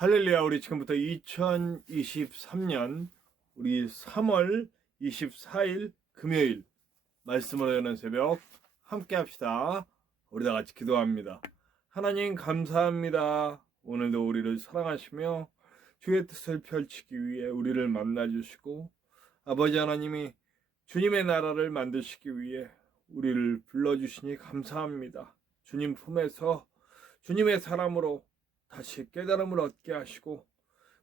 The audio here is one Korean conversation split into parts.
할렐루야. 우리 지금부터 2023년 우리 3월 24일 금요일 말씀으로 여는 새벽 함께 합시다. 우리 다 같이 기도합니다. 하나님 감사합니다. 오늘도 우리를 사랑하시며 주의 뜻을 펼치기 위해 우리를 만나주시고, 아버지 하나님이 주님의 나라를 만드시기 위해 우리를 불러주시니 감사합니다. 주님 품에서 주님의 사람으로 다시 깨달음을 얻게 하시고,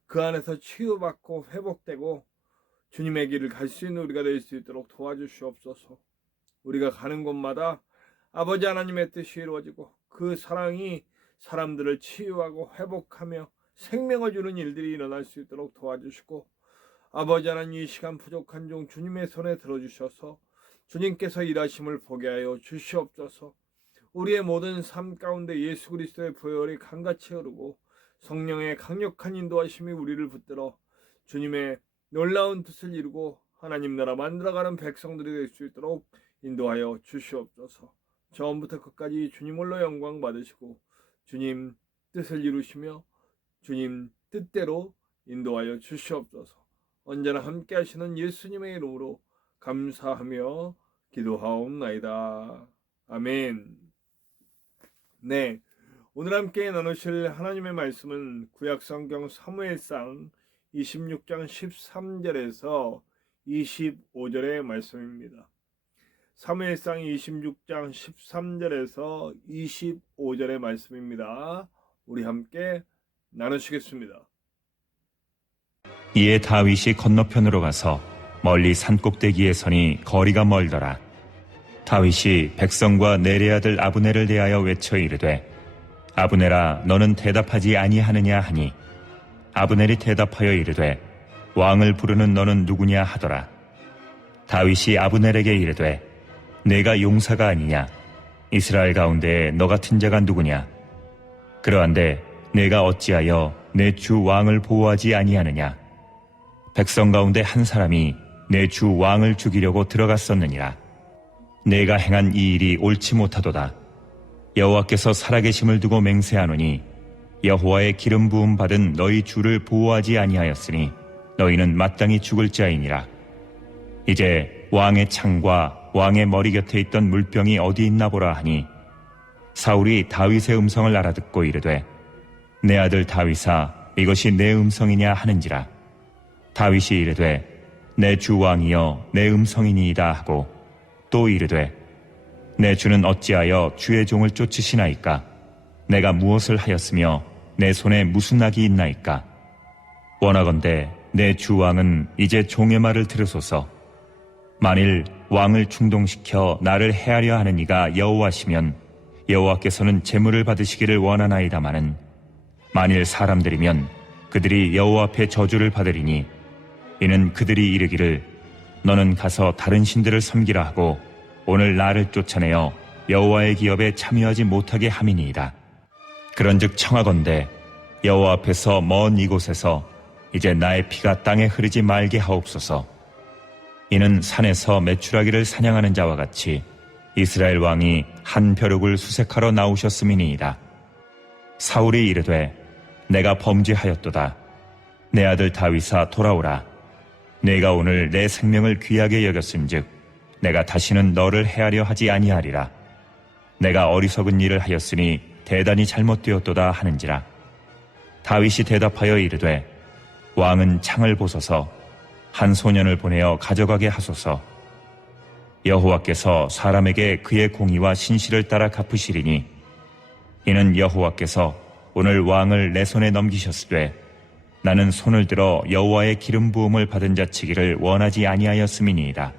그 안에서 치유받고 회복되고 주님의 길을 갈 수 있는 우리가 될 수 있도록 도와주시옵소서. 우리가 가는 곳마다 아버지 하나님의 뜻이 이루어지고 그 사랑이 사람들을 치유하고 회복하며 생명을 주는 일들이 일어날 수 있도록 도와주시고, 아버지 하나님 이 시간 부족한 종 주님의 손에 들어주셔서 주님께서 일하심을 보게 하여 주시옵소서. 우리의 모든 삶 가운데 예수 그리스도의 보혈이 강같이 흐르고 성령의 강력한 인도하심이 우리를 붙들어 주님의 놀라운 뜻을 이루고 하나님 나라 만들어가는 백성들이 될 수 있도록 인도하여 주시옵소서. 처음부터 끝까지 주님 홀로 영광 받으시고 주님 뜻을 이루시며 주님 뜻대로 인도하여 주시옵소서. 언제나 함께 하시는 예수님의 이름으로 감사하며 기도하옵나이다. 아멘. 네, 오늘 함께 나누실 하나님의 말씀은 구약성경 사무엘상 26장 13절에서 25절의 말씀입니다. 사무엘상 26장 13절에서 25절의 말씀입니다. 우리 함께 나누시겠습니다. 이에 다윗이 건너편으로 가서 멀리 산꼭대기에 서니 거리가 멀더라. 다윗이 백성과 네레 아들 아브넬을 대하여 외쳐 이르되, 아브넬아, 너는 대답하지 아니하느냐 하니, 아브넬이 대답하여 이르되, 왕을 부르는 너는 누구냐 하더라. 다윗이 아브넬에게 이르되, 내가 용사가 아니냐? 이스라엘 가운데 너 같은 자가 누구냐? 그러한데 내가 어찌하여 내 주 왕을 보호하지 아니하느냐? 백성 가운데 한 사람이 내 주 왕을 죽이려고 들어갔었느니라. 내가 행한 이 일이 옳지 못하도다. 여호와께서 살아계심을 두고 맹세하노니, 여호와의 기름 부음 받은 너희 주를 보호하지 아니하였으니 너희는 마땅히 죽을 자이니라. 이제 왕의 창과 왕의 머리 곁에 있던 물병이 어디 있나 보라 하니, 사울이 다윗의 음성을 알아듣고 이르되, 내 아들 다윗아, 이것이 내 음성이냐 하는지라. 다윗이 이르되, 내 주 왕이여, 내 음성이니이다 하고, 또 이르되, 내 주는 어찌하여 주의 종을 쫓으시나이까? 내가 무엇을 하였으며 내 손에 무슨 악이 있나이까? 원하건대 내 주 왕은 이제 종의 말을 들으소서. 만일 왕을 충동시켜 나를 해하려 하는 이가 여호와시면 여호와께서는 제물을 받으시기를 원하나이다마는, 만일 사람들이면 그들이 여호와 앞에 저주를 받으리니, 이는 그들이 이르기를 너는 가서 다른 신들을 섬기라 하고 오늘 나를 쫓아내어 여호와의 기업에 참여하지 못하게 함이니이다. 그런즉 청하건대 여호와 앞에서 먼 이곳에서 이제 나의 피가 땅에 흐르지 말게 하옵소서. 이는 산에서 메추라기를 사냥하는 자와 같이 이스라엘 왕이 한 벼룩을 수색하러 나오셨음이니이다. 사울이 이르되, 내가 범죄하였도다. 내 아들 다윗아, 돌아오라. 내가 오늘 내 생명을 귀하게 여겼은즉 내가 다시는 너를 해하려 하지 아니하리라. 내가 어리석은 일을 하였으니 대단히 잘못되었도다 하는지라. 다윗이 대답하여 이르되, 왕은 창을 보소서. 한 소년을 보내어 가져가게 하소서. 여호와께서 사람에게 그의 공의와 신실을 따라 갚으시리니, 이는 여호와께서 오늘 왕을 내 손에 넘기셨으되 나는 손을 들어 여호와의 기름 부음을 받은 자치기를 원하지 아니하였음이니이다.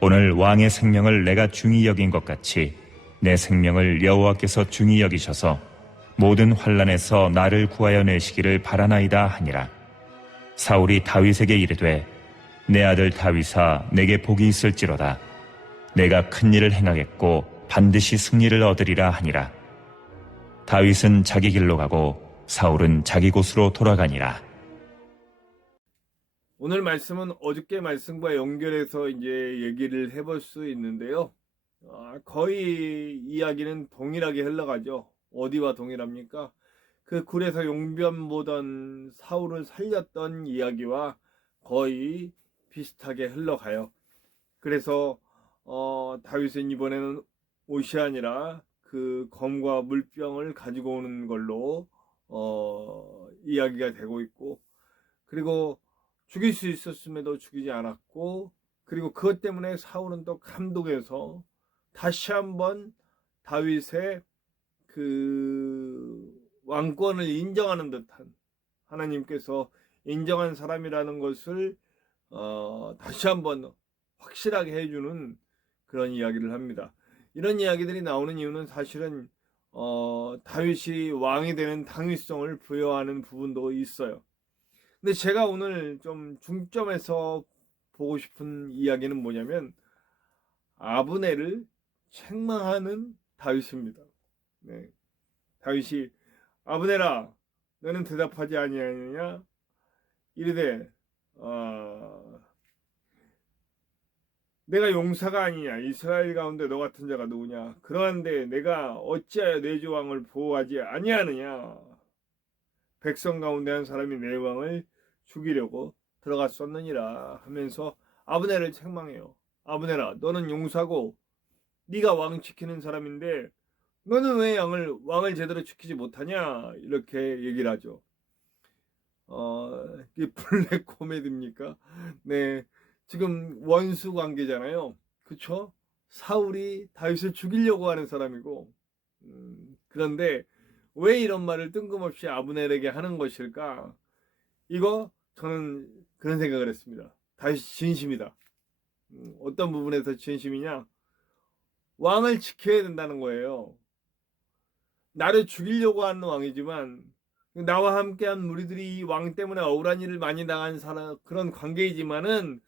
오늘 왕의 생명을 내가 중히 여긴 것 같이 내 생명을 여호와께서 중히 여기셔서 모든 환난에서 나를 구하여 내시기를 바라나이다 하니라. 사울이 다윗에게 이르되, 내 아들 다윗아, 내게 복이 있을지로다. 내가 큰 일을 행하겠고 반드시 승리를 얻으리라 하니라. 다윗은 자기 길로 가고 사울은 자기 곳으로 돌아가니라. 오늘 말씀은 어저께 말씀과 연결해서 이제 얘기를 해볼 수 있는데요. 거의 이야기는 동일하게 흘러가죠. 어디와 동일합니까? 그 굴에서 용변 보던 사울을 살렸던 이야기와 거의 비슷하게 흘러가요. 그래서 다윗은 이번에는 옷이 아니라 그 검과 물병을 가지고 오는 걸로 이야기가 되고 있고, 그리고 죽일 수 있었음에도 죽이지 않았고, 그리고 그것 때문에 사울은 또 감동해서 다시 한번 다윗의 그 왕권을 인정하는 듯한, 하나님께서 인정한 사람이라는 것을 다시 한번 확실하게 해주는 그런 이야기를 합니다. 이런 이야기들이 나오는 이유는 사실은 다윗이 왕이 되는 당위성을 부여하는 부분도 있어요. 근데 제가 오늘 좀 중점에서 보고 싶은 이야기는 뭐냐면 아브넬을 책망하는 다윗입니다. 네. 다윗이 아브넬아, 너는 대답하지 아니하느냐? 이르되 내가 용사가 아니냐? 이스라엘 가운데 너 같은 자가 누구냐? 그러한데 내가 어찌하여 내 주 왕을 보호하지 아니하느냐? 백성 가운데 한 사람이 내 왕을 죽이려고 들어갔었느니라 하면서 아브넬을 책망해요. 아브넬아, 너는 용사고 네가 왕 지키는 사람인데 너는 왜 왕을 제대로 지키지 못하냐? 이렇게 얘기를 하죠. 이게 블랙 코미디입니까? 네. 지금 원수 관계잖아요. 그쵸? 사울이 다윗을 죽이려고 하는 사람이고, 그런데 왜 이런 말을 뜬금없이 아브넬에게 하는 것일까? 이거 저는 그런 생각을 했습니다. 다윗이 진심이다. 어떤 부분에서 진심이냐? 왕을 지켜야 된다는 거예요. 나를 죽이려고 하는 왕이지만 나와 함께한 무리들이 이 왕 때문에 억울한 일을 많이 당한 그런 관계이지만은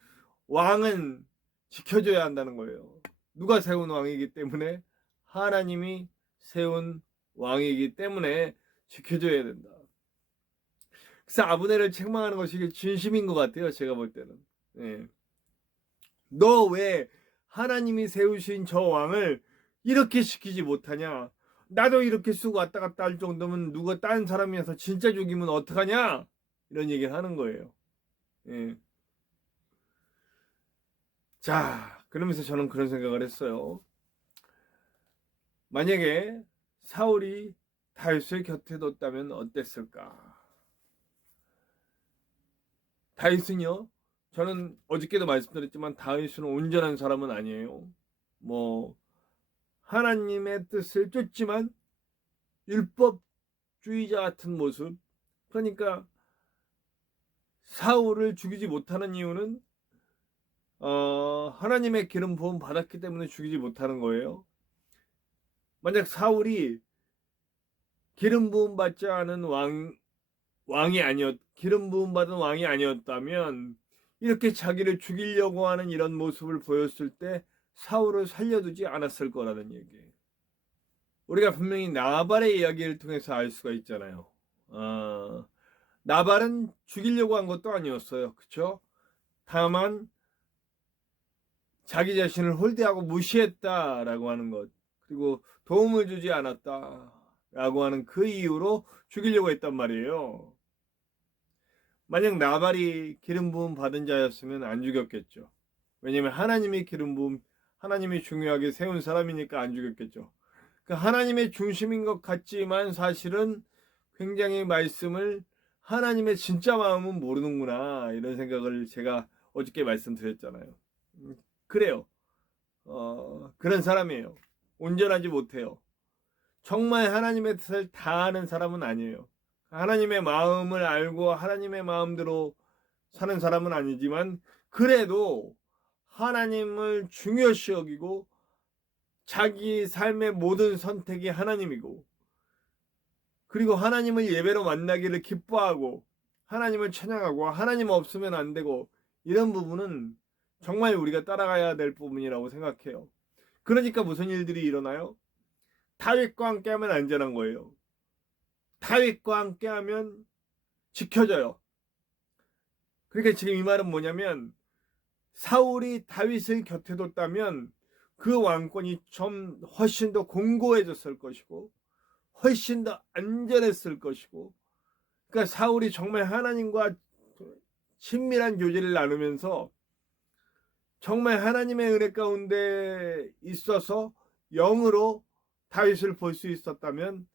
왕은 지켜줘야 한다는 거예요. 누가 세운 왕이기 때문에, 하나님이 세운 왕이기 때문에 지켜줘야 된다. 그래서 아브넬을 책망하는 것이 진심인 것 같아요. 제가 볼 때는. 예. 너 왜 하나님이 세우신 저 왕을 이렇게 지키지 못하냐? 나도 이렇게 쓰고 왔다 갔다 할 정도면 누가 딴 사람이어서 진짜 죽이면 어떡하냐? 이런 얘기를 하는 거예요. 예. 자, 그러면서 저는 그런 생각을 했어요. 만약에 사울이 다윗을 곁에 뒀다면 어땠을까? 다윗은요, 저는 어저께도 말씀드렸지만 다윗은 온전한 사람은 아니에요. 하나님의 뜻을 쫓지만 율법주의자 같은 모습. 그러니까 사울을 죽이지 못하는 이유는 하나님의 기름 부음 받았기 때문에 죽이지 못하는 거예요. 만약 사울이 기름 부음 받지 않은 기름 부음 받은 왕이 아니었다면 이렇게 자기를 죽이려고 하는 이런 모습을 보였을 때 사울을 살려두지 않았을 거라는 얘기예요. 우리가 분명히 나발의 이야기를 통해서 알 수가 있잖아요. 나발은 죽이려고 한 것도 아니었어요. 그렇죠? 다만 자기 자신을 홀대하고 무시했다라고 하는 것, 그리고 도움을 주지 않았다라고 하는 그 이유로 죽이려고 했단 말이에요. 만약 나발이 기름 부음 받은 자였으면 안 죽였겠죠. 왜냐하면 하나님이 중요하게 세운 사람이니까 안 죽였겠죠. 그 하나님의 중심인 것 같지만 사실은 굉장히 말씀을, 하나님의 진짜 마음은 모르는구나, 이런 생각을 제가 어저께 말씀드렸잖아요. 그래요. 그런 사람이에요. 온전하지 못해요. 정말 하나님의 뜻을 다 아는 사람은 아니에요. 하나님의 마음을 알고 하나님의 마음대로 사는 사람은 아니지만, 그래도 하나님을 중요시 여기고 자기 삶의 모든 선택이 하나님이고, 그리고 하나님을 예배로 만나기를 기뻐하고 하나님을 찬양하고 하나님 없으면 안 되고, 이런 부분은 정말 우리가 따라가야 될 부분이라고 생각해요. 그러니까 무슨 일들이 일어나요? 다윗과 함께하면 안전한 거예요. 다윗과 함께하면 지켜져요. 그러니까 지금 이 말은 뭐냐면, 사울이 다윗을 곁에 뒀다면 그 왕권이 좀 훨씬 더 공고해졌을 것이고 훨씬 더 안전했을 것이고, 그러니까 사울이 정말 하나님과 친밀한 교제를 나누면서 정말 하나님의 은혜 가운데 있어서 영으로 다윗을 볼 수 있었다면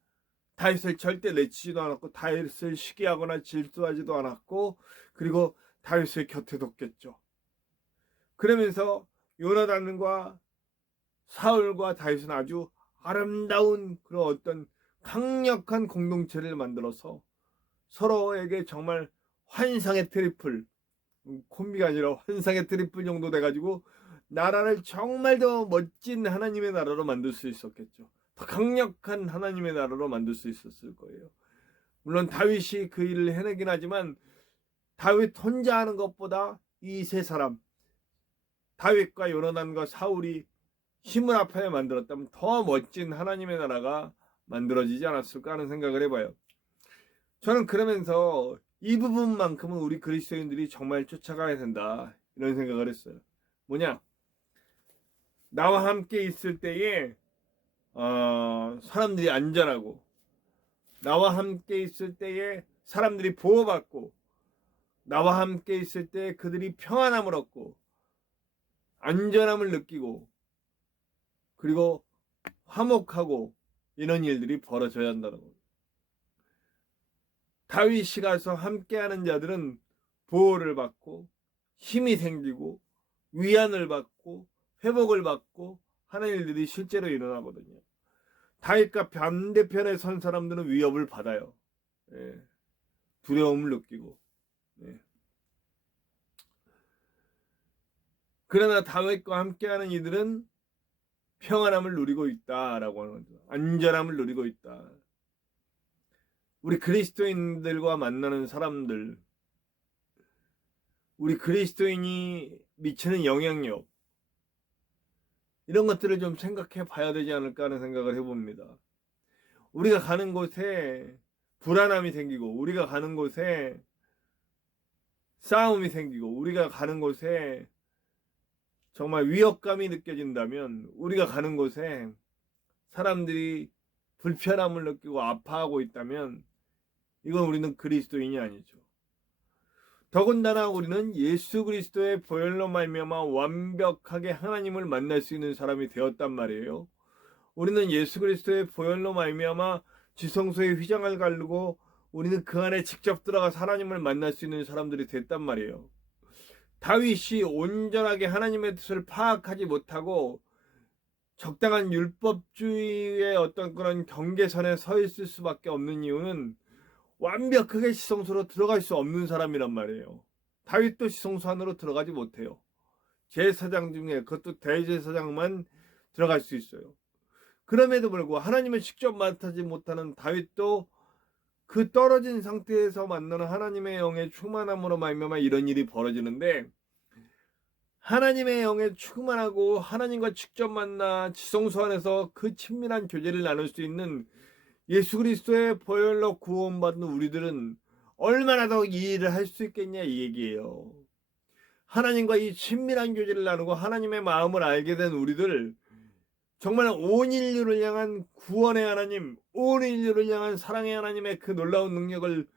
다윗을 절대 내치지도 않았고 다윗을 시기하거나 질투하지도 않았고, 그리고 다윗을 곁에 뒀겠죠. 그러면서 요나단과 사울과 다윗은 아주 아름다운 그런 어떤 강력한 공동체를 만들어서 서로에게 정말 환상의 트리플, 콤비가 아니라 환상의 트리플 정도 돼가지고 나라를 정말 더 멋진 하나님의 나라로 만들 수 있었겠죠. 더 강력한 하나님의 나라로 만들 수 있었을 거예요. 물론 다윗이 그 일을 해내긴 하지만 다윗 혼자 하는 것보다 이 세 사람, 다윗과 요나단과 사울이 힘을 합하여 만들었다면 더 멋진 하나님의 나라가 만들어지지 않았을까 하는 생각을 해봐요. 저는 그러면서 이 부분만큼은 우리 그리스도인들이 정말 쫓아가야 된다, 이런 생각을 했어요. 뭐냐? 나와 함께 있을 때에 사람들이 안전하고, 나와 함께 있을 때에 사람들이 보호받고, 나와 함께 있을 때 그들이 평안함을 얻고 안전함을 느끼고, 그리고 화목하고, 이런 일들이 벌어져야 한다는 겁니다. 다윗이 가서 함께하는 자들은 보호를 받고 힘이 생기고 위안을 받고 회복을 받고 하는 일들이 실제로 일어나거든요. 다윗과 반대편에 선 사람들은 위협을 받아요. 예. 두려움을 느끼고. 예. 그러나 다윗과 함께하는 이들은 평안함을 누리고 있다라고 하는 거죠. 안전함을 누리고 있다. 우리 그리스도인들과 만나는 사람들, 우리 그리스도인이 미치는 영향력, 이런 것들을 좀 생각해 봐야 되지 않을까 하는 생각을 해봅니다. 우리가 가는 곳에 불안함이 생기고, 우리가 가는 곳에 싸움이 생기고, 우리가 가는 곳에 정말 위협감이 느껴진다면, 우리가 가는 곳에 사람들이 불편함을 느끼고 아파하고 있다면 이건 우리는 그리스도인이 아니죠. 더군다나 우리는 예수 그리스도의 보혈로 말미암아 완벽하게 하나님을 만날 수 있는 사람이 되었단 말이에요. 우리는 예수 그리스도의 보혈로 말미암아 지성소의 휘장을 가르고 우리는 그 안에 직접 들어가서 하나님을 만날 수 있는 사람들이 됐단 말이에요. 다윗이 온전하게 하나님의 뜻을 파악하지 못하고 적당한 율법주의의 어떤 그런 경계선에 서 있을 수밖에 없는 이유는 완벽하게 지성소로 들어갈 수 없는 사람이란 말이에요. 다윗도 지성소 안으로 들어가지 못해요. 제사장 중에 그것도 대제사장만 들어갈 수 있어요. 그럼에도 불구하고 하나님을 직접 만나지 못하는 다윗도 그 떨어진 상태에서 만나는 하나님의 영의 충만함으로 말미암아 이런 일이 벌어지는데, 하나님의 영에 충만하고 하나님과 직접 만나 지성소 안에서 그 친밀한 교제를 나눌 수 있는 예수 그리스도의 보혈로 구원받은 우리들은 얼마나 더 이 일을 할 수 있겠냐, 이 얘기예요. 하나님과 이 친밀한 교제를 나누고 하나님의 마음을 알게 된 우리들, 정말 온 인류를 향한 구원의 하나님, 온 인류를 향한 사랑의 하나님의 그 놀라운 능력을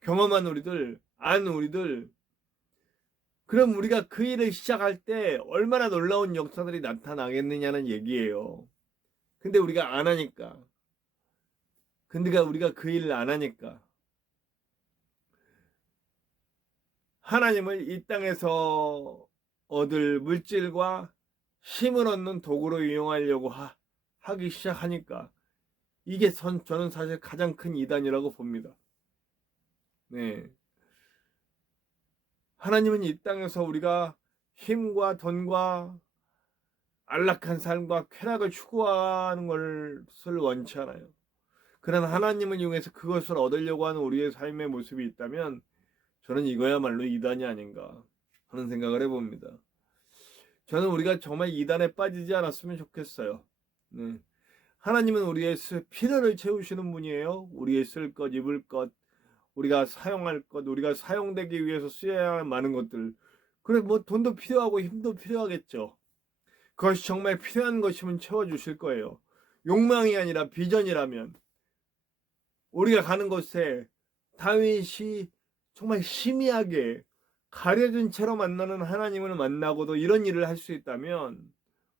경험한 우리들, 안 우리들, 그럼 우리가 그 일을 시작할 때 얼마나 놀라운 역사들이 나타나겠느냐는 얘기예요. 근데 우리가 안 하니까, 우리가 그 일을 안 하니까 하나님을 이 땅에서 얻을 물질과 힘을 얻는 도구로 이용하려고 하기 시작하니까 이게 저는 사실 가장 큰 이단이라고 봅니다. 네. 하나님은 이 땅에서 우리가 힘과 돈과 안락한 삶과 쾌락을 추구하는 것을 원치 않아요. 그러나 하나님을 이용해서 그것을 얻으려고 하는 우리의 삶의 모습이 있다면 저는 이거야말로 이단이 아닌가 하는 생각을 해봅니다. 저는 우리가 정말 이단에 빠지지 않았으면 좋겠어요. 네. 하나님은 우리의 필요를 채우시는 분이에요. 우리의 쓸 것, 입을 것, 우리가 사용할 것, 우리가 사용되기 위해서 쓰여야 할 많은 것들. 그래, 뭐 돈도 필요하고 힘도 필요하겠죠. 그것이 정말 필요한 것이면 채워주실 거예요. 욕망이 아니라 비전이라면, 우리가 가는 곳에 다윗이 정말 희미하게 가려진 채로 만나는 하나님을 만나고도 이런 일을 할 수 있다면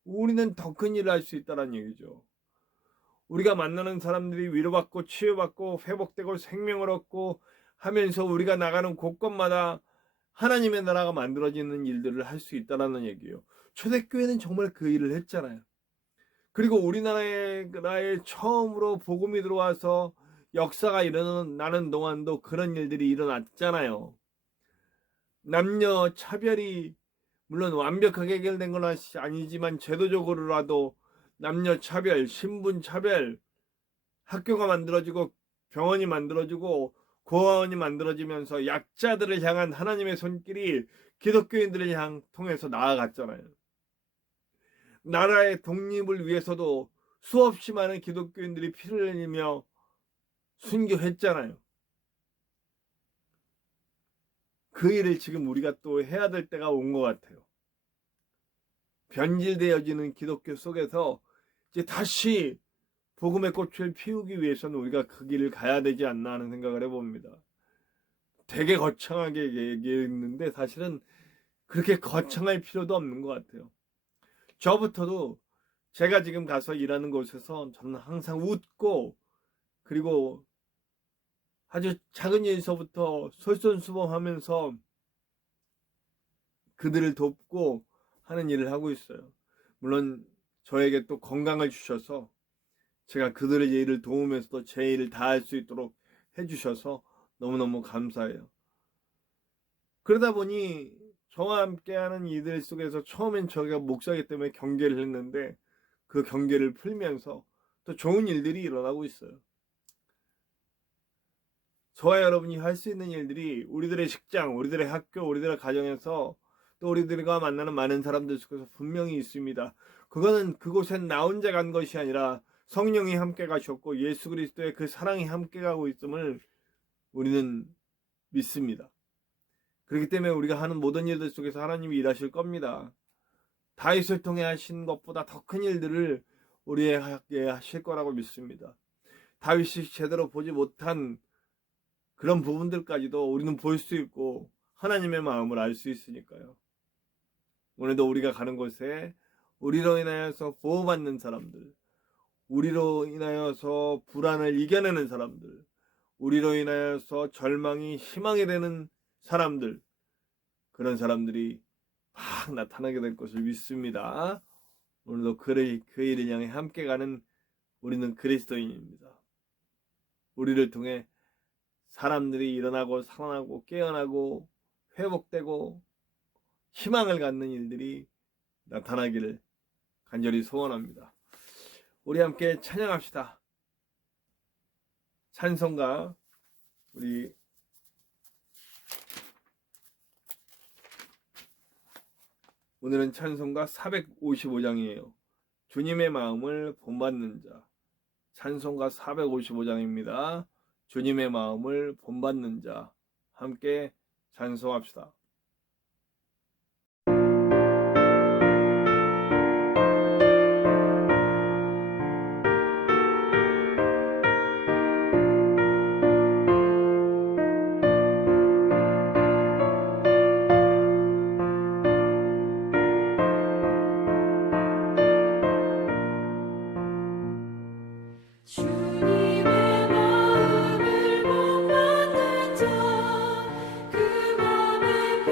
우리는 더 큰 일을 할 수 있다는 얘기죠. 우리가 만나는 사람들이 위로받고 치유받고 회복되고 생명을 얻고 하면서 우리가 나가는 곳곳마다 하나님의 나라가 만들어지는 일들을 할 수 있다는 얘기예요. 초대교회는 정말 그 일을 했잖아요. 그리고 우리나라에 처음으로 복음이 들어와서 역사가 일어나는 동안도 그런 일들이 일어났잖아요. 남녀 차별이 물론 완벽하게 해결된 건 아니지만 제도적으로라도 남녀 차별, 신분 차별, 학교가 만들어지고 병원이 만들어지고 고아원이 만들어지면서 약자들을 향한 하나님의 손길이 기독교인들을 통해서 나아갔잖아요. 나라의 독립을 위해서도 수없이 많은 기독교인들이 피를 흘리며 순교했잖아요. 그 일을 지금 우리가 또 해야 될 때가 온 것 같아요. 변질되어지는 기독교 속에서 이제 다시 복음의 꽃을 피우기 위해서는 우리가 그 길을 가야 되지 않나 하는 생각을 해봅니다. 되게 거창하게 얘기했는데 사실은 그렇게 거창할 필요도 없는 것 같아요. 저부터도 제가 지금 가서 일하는 곳에서 저는 항상 웃고 그리고 아주 작은 일서부터 솔선수범하면서 그들을 돕고 하는 일을 하고 있어요. 물론 저에게 또 건강을 주셔서 제가 그들의 일을 도우면서도 제 일을 다할 수 있도록 해주셔서 너무너무 감사해요. 그러다 보니 저와 함께하는 이들 속에서 처음엔 저희가 목사이기 때문에 경계를 했는데 그 경계를 풀면서 또 좋은 일들이 일어나고 있어요. 저와 여러분이 할 수 있는 일들이 우리들의 직장, 우리들의 학교, 우리들의 가정에서 또 우리들과 만나는 많은 사람들 속에서 분명히 있습니다. 그거는 그곳엔 나 혼자 간 것이 아니라 성령이 함께 가셨고 예수 그리스도의 그 사랑이 함께 가고 있음을 우리는 믿습니다. 그렇기 때문에 우리가 하는 모든 일들 속에서 하나님이 일하실 겁니다. 다윗을 통해 하신 것보다 더 큰 일들을 우리에게 하실 거라고 믿습니다. 다윗이 제대로 보지 못한 그런 부분들까지도 우리는 볼 수 있고 하나님의 마음을 알 수 있으니까요. 오늘도 우리가 가는 곳에 우리로 인하여서 보호받는 사람들, 우리로 인하여서 불안을 이겨내는 사람들, 우리로 인하여서 절망이 희망이 되는 사람들, 그런 사람들이 막 나타나게 될 것을 믿습니다. 오늘도 그 일을 향해 함께 가는 우리는 그리스도인입니다. 우리를 통해 사람들이 일어나고 살아나고 깨어나고 회복되고 희망을 갖는 일들이 나타나기를 간절히 소원합니다. 우리 함께 찬양합시다. 찬송가 우리 오늘은 찬송가 455장이에요. 주님의 마음을 본받는 자. 찬송가 455장입니다. 주님의 마음을 본받는 자. 함께 찬송합시다. 주님의 마음을 본받는 자, 그 맘에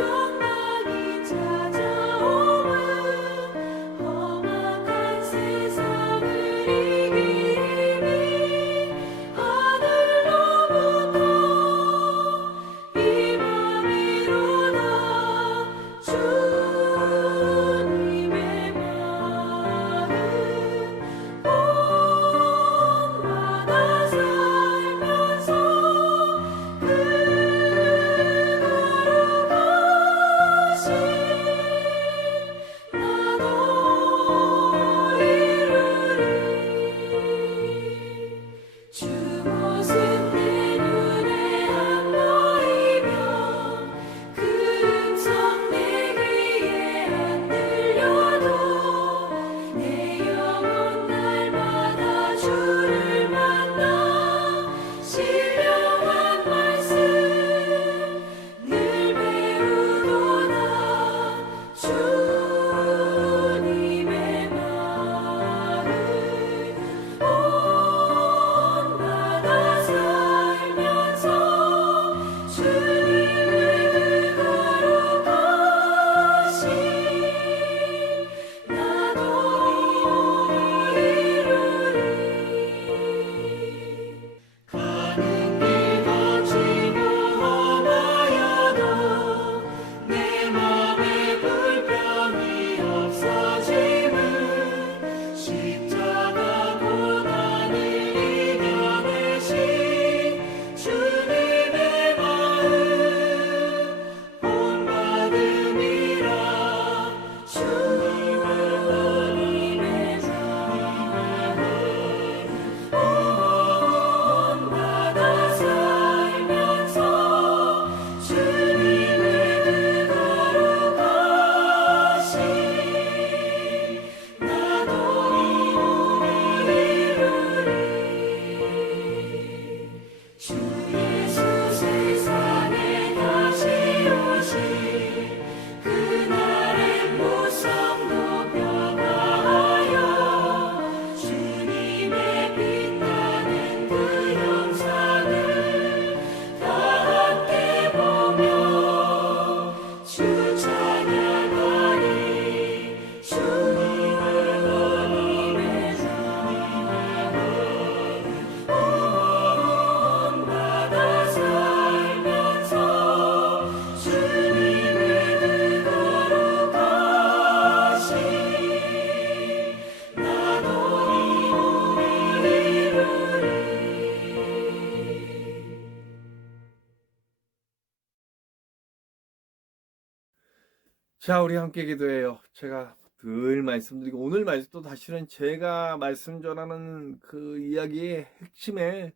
자, 우리 함께 기도해요. 제가 늘 말씀드리고 오늘 말씀도 사실은 제가 말씀 전하는 그 이야기의 핵심에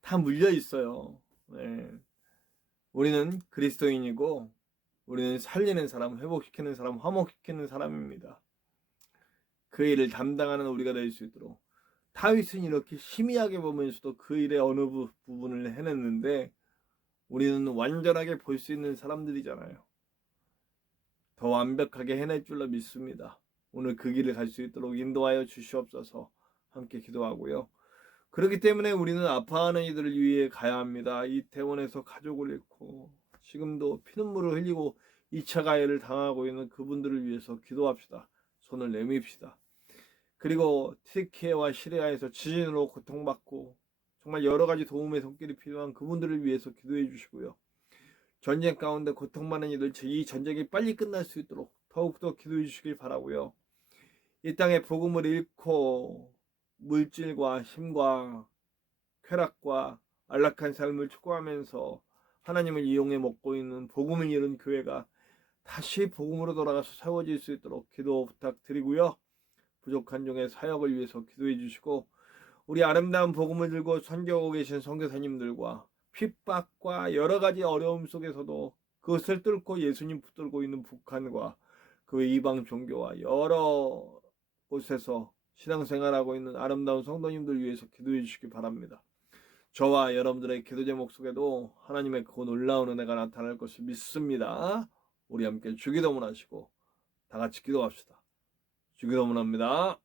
다 물려 있어요. 네. 우리는 그리스도인이고 우리는 살리는 사람, 회복시키는 사람, 화목시키는 사람입니다. 그 일을 담당하는 우리가 될 수 있도록 다윗은 이렇게 희미하게 보면서도 그 일의 어느 부분을 해냈는데 우리는 완전하게 볼 수 있는 사람들이잖아요. 더 완벽하게 해낼 줄로 믿습니다. 오늘 그 길을 갈 수 있도록 인도하여 주시옵소서. 함께 기도하고요. 그렇기 때문에 우리는 아파하는 이들을 위해 가야 합니다. 이태원에서 가족을 잃고 지금도 피눈물을 흘리고 2차 가해를 당하고 있는 그분들을 위해서 기도합시다. 손을 내밉시다. 그리고 튀르키예와 시리아에서 지진으로 고통받고 정말 여러 가지 도움의 손길이 필요한 그분들을 위해서 기도해 주시고요. 전쟁 가운데 고통받는 이들, 이 전쟁이 빨리 끝날 수 있도록 더욱더 기도해 주시길 바라고요. 이 땅에 복음을 잃고 물질과 힘과 쾌락과 안락한 삶을 추구하면서 하나님을 이용해 먹고 있는 복음을 잃은 교회가 다시 복음으로 돌아가서 세워질 수 있도록 기도 부탁드리고요. 부족한 종의 사역을 위해서 기도해 주시고 우리 아름다운 복음을 들고 선교하고 계신 선교사님들과 핍박과 여러 가지 어려움 속에서도 그것을 뚫고 예수님 붙들고 있는 북한과 그 이방 종교와 여러 곳에서 신앙생활하고 있는 아름다운 성도님들 위해서 기도해 주시기 바랍니다. 저와 여러분들의 기도 제목 속에도 하나님의 그 놀라운 은혜가 나타날 것을 믿습니다. 우리 함께 주기도문 하시고 다 같이 기도합시다. 주기도문합니다.